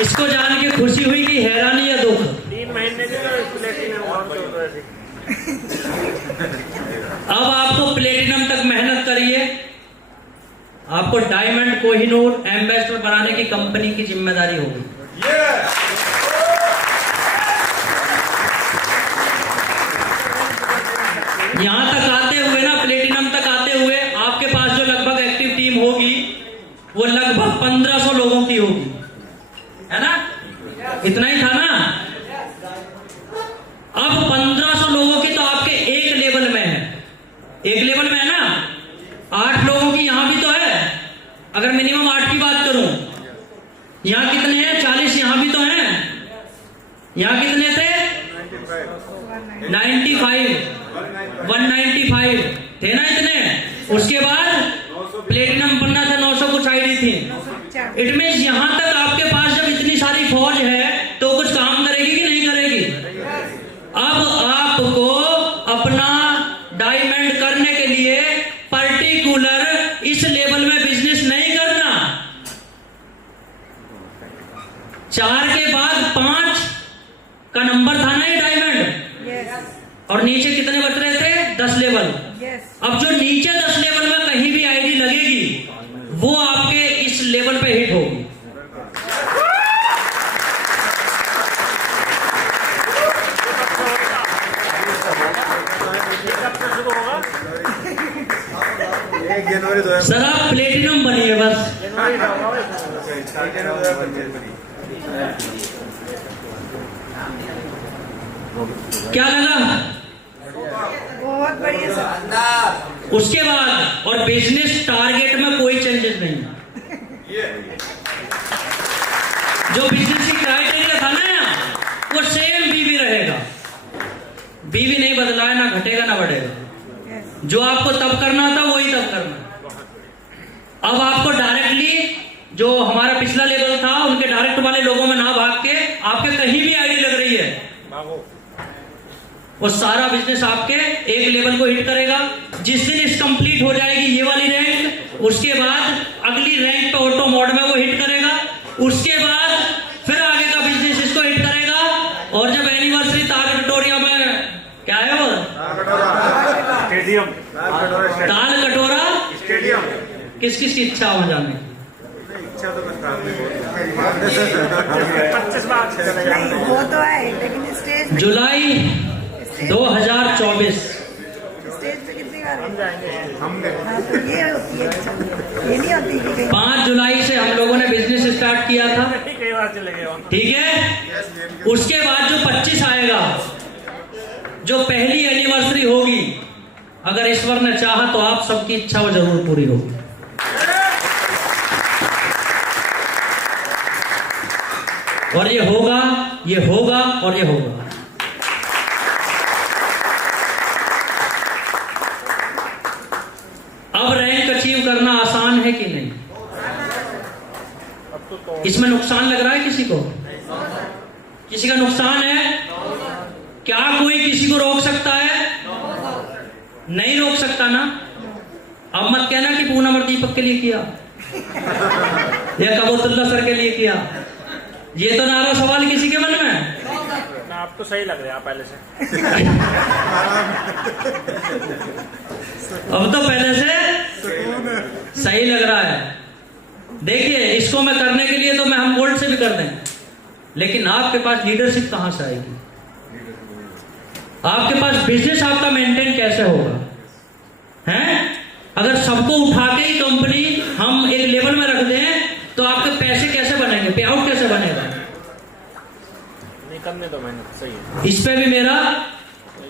इसको जान के खुशी हुई कि हैरानी या दुख? 3 महीने के अब आपको प्लेटिनम तक मेहनत करिए, आपको डायमंड कोहिनूर एम्बेसडर बनाने की कंपनी की जिम्मेदारी होगी। यहां तक आते हुए ना, प्लेटिनम तक आते हुए आपके पास जो लगभग एक्टिव टीम होगी वो लगभग 1500 लोगों की होगी, है ना? इतना ही था ना? अब 1500 लोगों की तो आपके एक लेवल में है, एक लेवल में है ना? 8 लोगों की यहां भी तो है। अगर मिनिमम 8 की बात करूं, यहां कितने हैं? 40 यहां भी तो हैं। यहां कितने थे? 95 195 थे ना इतने। उसके बाद प्लेटिनम बनना था, 900 कुछ आईडी थी। इट मींस यहां तक आपके पास जब इतनी सारी फौज है तो कुछ काम करेगी कि नहीं करेगी? अब आपको अपना डायमंड करने के लिए पर्टिकुलर इस लेवल में बिजनेस नहीं करना। 4 के बाद 5 का नंबर था ना ये डायमंड। और नीचे कितने बच रहे थे? 10 लेवल। अब जो नीचे 10 लेवल में कहीं भी आईडी लगेगी वो आपके इस लेवल पे हिट होगी। सर आप प्लेटिनम बनिए बस। क्या लगा? बहुत बढ़िया सर। उसके बाद और बिजनेस टारगेट में कोई चेंजेस नहीं। जो बिजनेस की क्राइटेरिया था ना वो सेम बीवी रहेगा। बीवी नहीं बदला है, ना घटेगा ना बढ़ेगा। जो आपको तब करना था वही तब करना। अब आपको डायरेक्टली जो हमारा पिछला लेवल था उनके डायरेक्ट वाले लोगों में ना भाग के आपके कहीं भी आईडी लग रही है वो सारा बिजनेस आपके एक लेवल को हिट करेगा। जिस दिन इस कंप्लीट हो जाएगी ये वाली रैंक, उसके बाद अगली रैंक पे ऑटो मोड में वो हिट करेगा। उसके बाद फिर आगे का बिजनेस इसको हिट करेगा। और जब एनिवर्सरी ताल कटोरिया में क्या है वो स्टेडियम, ताल कटोरा स्टेडियम, किस किस की इच्छा हो जाने की? इच्छा तो बस 25 बार वो तो है, लेकिन स्टेज जुलाई 2024 स्टेज पे कितनी बार हम जाएंगे। हाँ, तो ये होती है, ये नहीं होती कि कहीं 5 जुलाई से हम लोगों ने बिजनेस स्टार्ट किया था, कई बार चले गए। ठीक है। उसके बाद जो 25 आएगा, जो पहली एनिवर्सरी होगी, अगर ईश्वर ने चाहा तो आप सबकी इच्छा वो जरूर पूरी होगी। और ये होगा, ये होगा और ये होगा। अब रैंक अचीव करना आसान है कि नहीं? इसमें नुकसान लग रहा है किसी को? किसी का नुकसान है? क्या कोई किसी को रोक सकता है? नहीं रोक सकता ना। अब मत कहना कि पूनम और दीपक के लिए किया या कबूतुल्लाह सर के लिए किया। ये तो नारा सवाल किसी के मन में ना। आप तो सही लग रहे हैं आप पहले से। अब तो पहले से सही लग रहा है। देखिए इसको मैं करने के लिए तो मैं हम बोल्ड से भी कर दें, लेकिन आपके पास लीडरशिप कहां से आएगी? आपके पास बिजनेस आपका मेंटेन कैसे होगा? हैं? अगर सबको उठा के ही कंपनी हम एक लेवल में रख दें तो आपके पैसे कैसे बनेंगे? पे आउट कैसे बनेगा? नहीं करने दो मेहनत, सही है। इस पे भी मेरा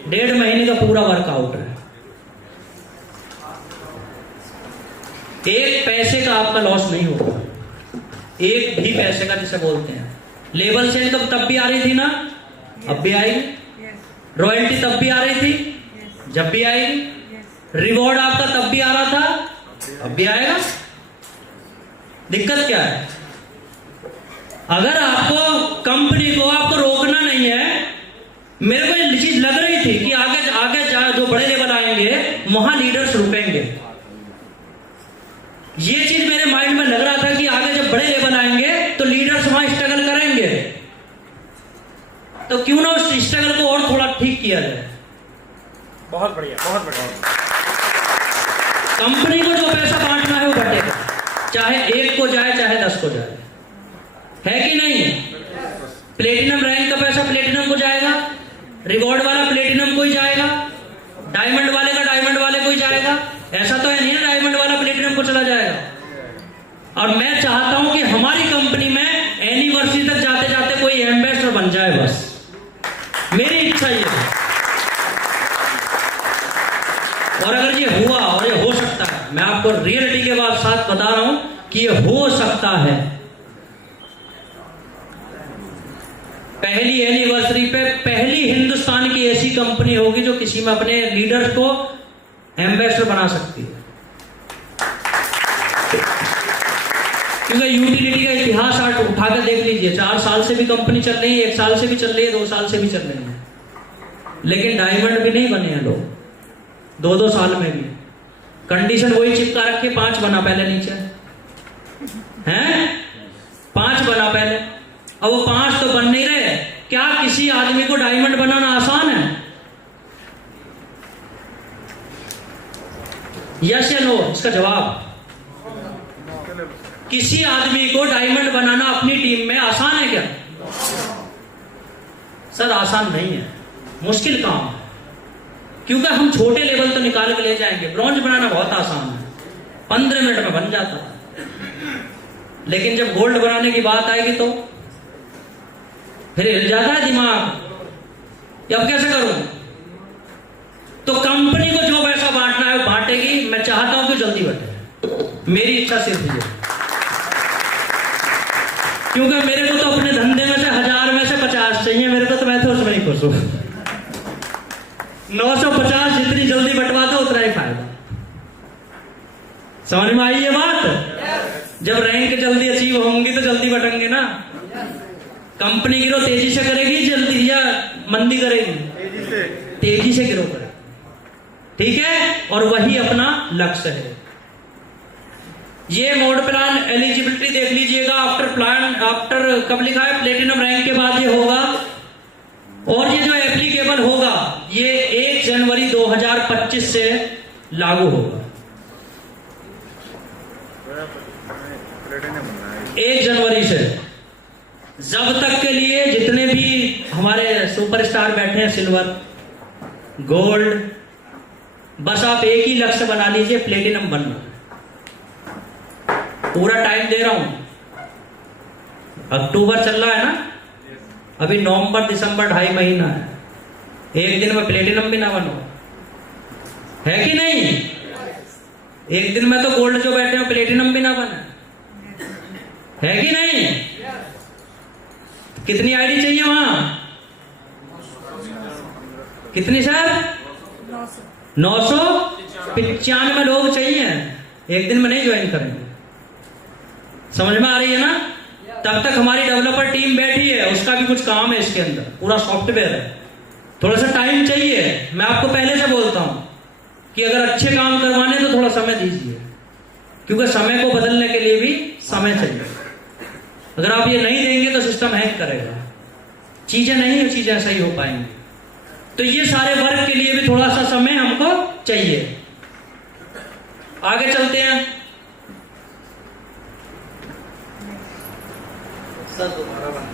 1.5 महीने का पूरा वर्कआउट है। एक पैसे का आपका लॉस नहीं होगा, एक भी पैसे का, जिसे बोलते हैं लेवल से तो तब भी आ रही थी ना, अब भी आएगी। रॉयल्टी तब भी आ रही थी, जब भी आएगी। रिवॉर्ड आपका तब भी आ रहा था, अब भी आएगा। दिक्कत क्या है? अगर आपको कंपनी को आपको रोकना नहीं है, मेरे को ये चीज लग रही थी कि आगे आगे जो बड़े लेवल आएंगे वहां लीडर्स रुकेंगे। ये चीज मेरे माइंड में लग रहा था कि आगे जब बड़े लेवल आएंगे तो लीडर्स वहां स्ट्रगल करेंगे, तो क्यों ना उस स्ट्रगल को और थोड़ा ठीक किया जाए। बहुत बढ़िया, बहुत बढ़िया। कंपनी को जो पैसा बांटना है वो बटेगा, चाहे 1 को जाए चाहे 10 को जाए, है कि नहीं। प्लेटिनम रैंक का पैसा प्लेटिनम को जाएगा, रिवॉर्ड वाला प्लेटिनम को ही जाएगा, डायमंड वाले का डायमंड वाले को ही जाएगा। ऐसा तो है नहीं ना डायमंड वाला प्लेटिनम को चला जाएगा। और मैं चाहता हूं कि हमारी कंपनी में एनिवर्सरी तक जाते जाते कोई एम्बेसडर बन जाए, बस मेरी इच्छा ये है। और अगर ये हुआ, और ये हो सकता है, मैं आपको रियलिटी के साथ बता रहा हूं कि ये हो सकता है। पहली एनिवर्सरी पे पहली हिंदुस्तान की ऐसी कंपनी होगी जो किसी में अपने लीडर को एम्बेसडर बना सकती है। क्योंकि यूटिलिटी का इतिहास आप उठाकर देख लीजिए, 4 साल से भी कंपनी चल रही है, 1 साल से भी चल रही है, 2 साल से भी चल रही है, लेकिन डायमंड भी नहीं बने हैं लोग 2-2 साल में भी। कंडीशन वही चिपका रखे, 5 बना पहले नीचे, हैं 5 बना पहले। अब वो 5 तो बन नहीं रहे। क्या किसी आदमी को डायमंड बनाना आसान है? यस या नो, इसका जवाब। किसी आदमी को डायमंड बनाना अपनी टीम में आसान है क्या? सर आसान नहीं है, मुश्किल काम है। क्योंकि हम छोटे लेवल तो निकाल के ले जाएंगे, ब्रॉन्ज बनाना बहुत आसान है, 15 मिनट में बन जाता है, लेकिन जब गोल्ड बनाने की बात आएगी तो फिर हिल जाता है दिमाग कि अब कैसे करूं। तो कंपनी को जो पैसा बांटना है वो बांटेगी। मैं चाहता हूं कि जल्दी बटे, मेरी इच्छा सिर्फ ये, क्योंकि मेरे को तो अपने धंधे में से 1000 में से 50 चाहिए मेरे को, तो मैं तो उसमें नहीं खुश हूं। 950 जितनी जल्दी बंटवा दो उतना ही फायदा। समझ में आई ये बात? जब रैंक जल्दी अचीव होंगी तो जल्दी बटेंगे ना। कंपनी गिरो तेजी से करेगी जल्दी, या मंदी करेगी? तेजी से गिरो करेगी, ठीक है। और वही अपना लक्ष्य है। ये मोड प्लान एलिजिबिलिटी देख लीजिएगा। आफ्टर कब लिखा है? प्लेटिनम रैंक के बाद ये होगा। और ये जो एप्लीकेबल होगा ये 1 जनवरी 2025 से लागू होगा। 1 जनवरी से। जब तक के लिए जितने भी हमारे सुपरस्टार बैठे हैं, सिल्वर, गोल्ड, बस आप एक ही लक्ष्य बना लीजिए, प्लेटिनम बनना। पूरा टाइम दे रहा हूं, अक्टूबर चल रहा है ना, अभी नवंबर दिसंबर 2.5 महीना है। एक दिन में प्लेटिनम भी ना बनो, है कि नहीं? एक दिन में तो गोल्ड जो बैठे हैं प्लेटिनम भी ना बने, है कि नहीं? कितनी आईडी चाहिए वहां? कितनी सर? 995 लोग चाहिए। एक दिन में नहीं ज्वाइन करेंगे, समझ में आ रही है ना? तब तक हमारी डेवलपर टीम बैठी है, उसका भी कुछ काम है इसके अंदर, पूरा सॉफ्टवेयर है, थोड़ा सा टाइम चाहिए। मैं आपको पहले से बोलता हूं कि अगर अच्छे काम करवाने तो थोड़ा समय दीजिए, क्योंकि समय को बदलने के लिए भी समय चाहिए। अगर आप ये नहीं देंगे तो सिस्टम हैक करेगा, चीजें सही हो पाएंगी। तो ये सारे वर्क के लिए भी थोड़ा सा समय हमको चाहिए। आगे चलते हैं सर, दोबारा बना